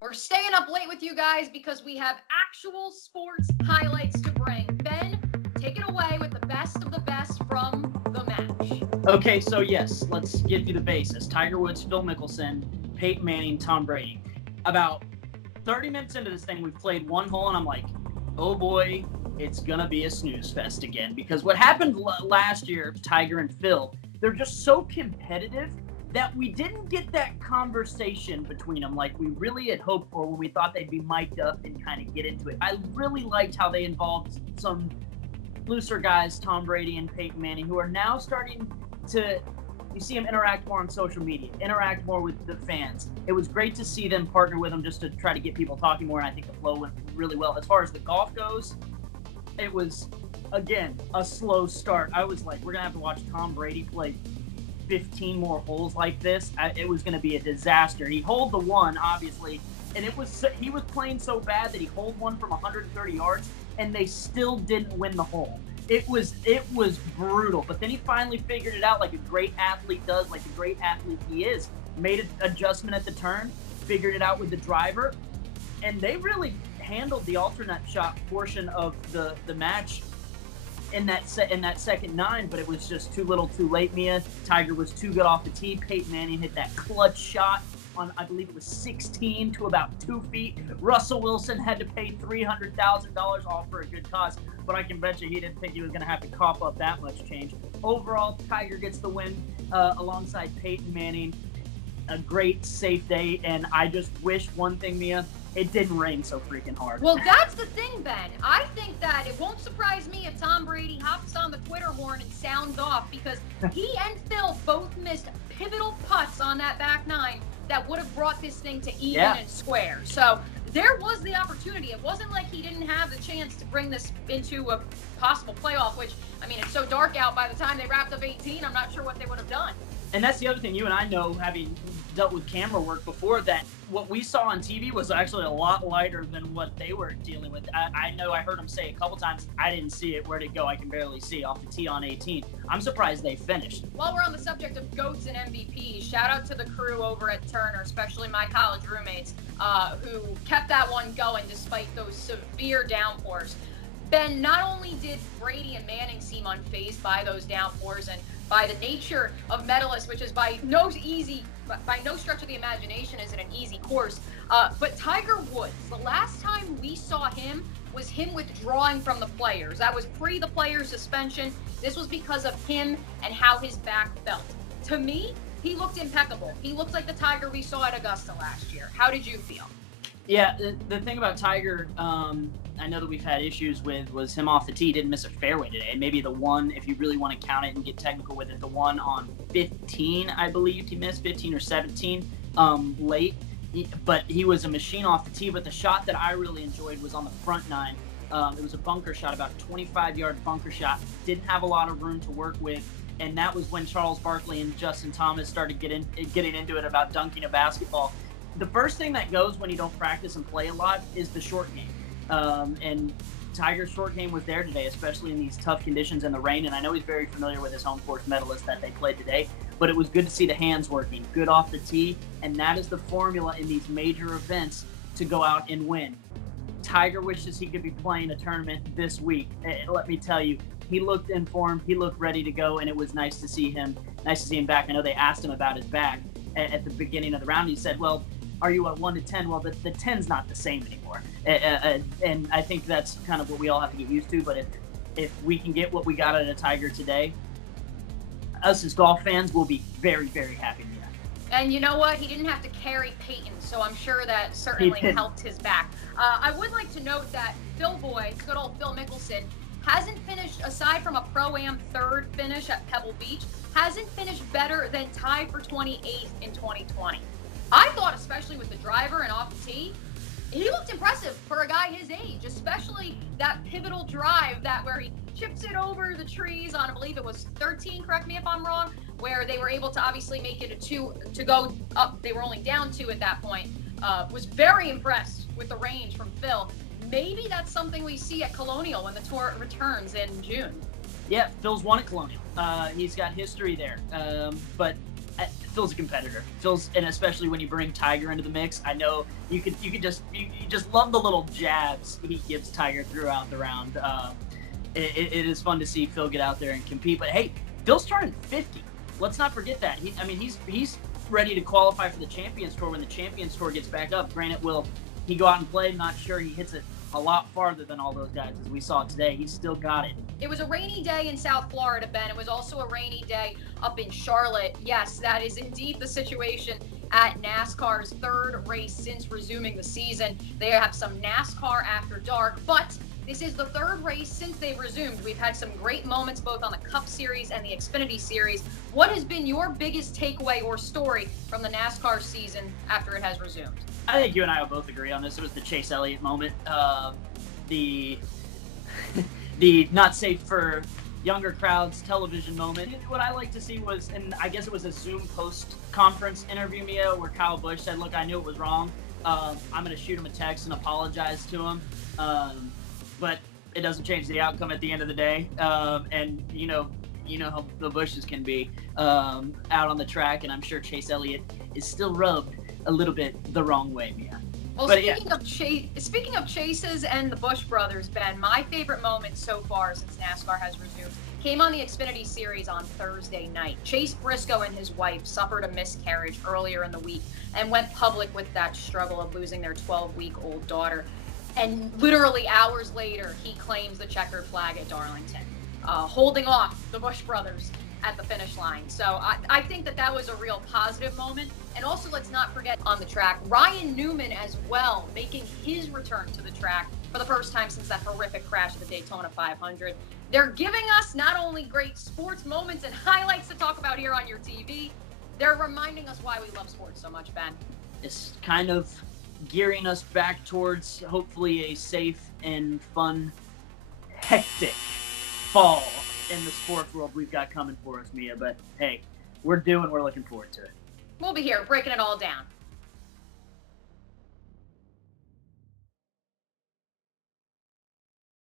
We're staying up late with you guys because we have actual sports highlights to bring. Ben, take it away with the best of the best from the match. Okay, so yes, let's give you the basis. Tiger Woods, Phil Mickelson, Peyton Manning, Tom Brady. About 30 minutes into this thing, we've played one hole, and I'm like, oh boy, it's going to be a snooze fest again. Because what happened last year, Tiger and Phil, they're just so competitive that we didn't get that conversation between them like we really had hoped for when we thought they'd be mic'd up and kind of get into it. I really liked how they involved some looser guys, Tom Brady and Peyton Manning, who are now starting to, you see them interact more on social media, interact more with the fans. It was great to see them partner with them just to try to get people talking more, and I think the flow went really well. As far as the golf goes, it was, again, a slow start. I was like, we're going to have to watch Tom Brady play 15 more holes like this. It was going to be a disaster. He holed the one, obviously, and he was playing so bad that he holed one from 130 yards, and they still didn't win the hole. It was brutal. But then he finally figured it out like a great athlete does, like a great athlete he is. Made an adjustment at the turn, figured it out with the driver, and they really handled the alternate shot portion of the match in that second nine, but it was just too little too late, Mia. Tiger was too good off the tee. Peyton Manning hit that clutch shot on, I believe it was 16 to about 2 feet. Russell Wilson had to pay $300,000 all for a good cause, but I can bet you he didn't think he was going to have to cough up that much change. Overall, Tiger gets the win alongside Peyton Manning. A great, safe day, and I just wish one thing, Mia, it didn't rain so freaking hard. Well, that's the thing, Ben. I think that it won't surprise me if Tom Brady hops on the Twitter horn and sounds off, because he and Phil both missed pivotal putts on that back nine that would have brought this thing to even and square. So there was the opportunity. It wasn't like he didn't have the chance to bring this into a possible playoff, which, I mean, it's so dark out by the time they wrapped up 18, I'm not sure what they would have done. And that's the other thing, you and I know, having dealt with camera work before, that what we saw on TV was actually a lot lighter than what they were dealing with. I know I heard them say a couple times, I didn't see it. Where'd it go? I can barely see off the tee on 18. I'm surprised they finished. While we're on the subject of GOATs and MVPs, shout out to the crew over at Turner, especially my college roommates, who kept that one going despite those severe downpours. Ben, not only did Brady and Manning seem unfazed by those downpours and by the nature of medalists, which is by no stretch of the imagination is it an easy course, but Tiger Woods, the last time we saw him was him withdrawing from the players. That was pre the players suspension. This was because of him and how his back felt. To me, he looked impeccable. He looked like the Tiger we saw at Augusta last year. How did you feel? Yeah, the thing about Tiger, I know that we've had issues with, was him off the tee. Didn't miss a fairway today. Maybe the one, if you really want to count it and get technical with it, the one on 15, I believe he missed, 15 or 17, late. But he was a machine off the tee. But the shot that I really enjoyed was on the front nine. It was a bunker shot, about a 25-yard bunker shot. Didn't have a lot of room to work with. And that was when Charles Barkley and Justin Thomas started getting into it about dunking a basketball. The first thing that goes when you don't practice and play a lot is the short game. And Tiger's short game was there today, especially in these tough conditions in the rain. And I know he's very familiar with his home course medalist that they played today, but it was good to see the hands working, good off the tee. And that is the formula in these major events to go out and win. Tiger wishes he could be playing a tournament this week. And let me tell you, he looked informed, he looked ready to go, and it was nice to see him back. I know they asked him about his back at the beginning of the round. He said, well, are you at 1 to 10? Well, the 10's not the same anymore. And I think that's kind of what we all have to get used to. But if we can get what we got out of Tiger today, us as golf fans will be very, very happy with that. And you know what? He didn't have to carry Peyton, so I'm sure that certainly helped his back. I would like to note that Phil Boy, good old Phil Mickelson, hasn't finished, aside from a Pro-Am third finish at Pebble Beach, hasn't finished better than tied for 28th in 2020. I thought, especially with the driver and off the tee, he looked impressive for a guy his age, especially that pivotal drive where he chips it over the trees on, I believe it was 13, correct me if I'm wrong, where they were able to obviously make it a 2 to go up. They were only down 2 at that point. Was very impressed with the range from Phil. Maybe that's something we see at Colonial when the tour returns in June. Yeah, Phil's won at Colonial. He's got history there. But Phil's a competitor. And especially when you bring Tiger into the mix, I know you just love the little jabs he gives Tiger throughout the round. It is fun to see Phil get out there and compete. But hey, Phil's turning 50. Let's not forget that. He's ready to qualify for the Champions Tour when the Champions Tour gets back up. Granted, will he go out and play? Not sure. He hits it a lot farther than all those guys, as we saw today. He's still got it. It was a rainy day in South Florida, Ben. It was also a rainy day up in Charlotte. Yes, that is indeed the situation at NASCAR's third race since resuming the season. They have some NASCAR After Dark, but this is the third race since they've resumed. We've had some great moments both on the Cup Series and the Xfinity Series. What has been your biggest takeaway or story from the NASCAR season after it has resumed? I think you and I will both agree on this. It was the Chase Elliott moment. The not safe for younger crowds television moment. What I like to see was, and I guess it was a Zoom post-conference interview, Mia, where Kyle Busch said, look, I knew it was wrong. I'm going to shoot him a text and apologize to him. But it doesn't change the outcome at the end of the day. And you know how the Bushes can be out on the track, and I'm sure Chase Elliott is still rubbed a little bit the wrong way, Mia. Well, speaking of Chases and the Busch brothers, Ben, my favorite moment so far since NASCAR has resumed came on the Xfinity Series on Thursday night. Chase Briscoe and his wife suffered a miscarriage earlier in the week and went public with that struggle of losing their 12-week-old daughter. And literally hours later, he claims the checkered flag at Darlington, holding off the Busch brothers at the finish line. So I think that was a real positive moment. And also, let's not forget on the track, Ryan Newman as well, making his return to the track for the first time since that horrific crash at the Daytona 500. They're giving us not only great sports moments and highlights to talk about here on your TV, they're reminding us why we love sports so much, Ben. It's kind of gearing us back towards hopefully a safe and fun, hectic fall in the sports world we've got coming for us, Mia. But hey, we're looking forward to it. We'll be here breaking it all down.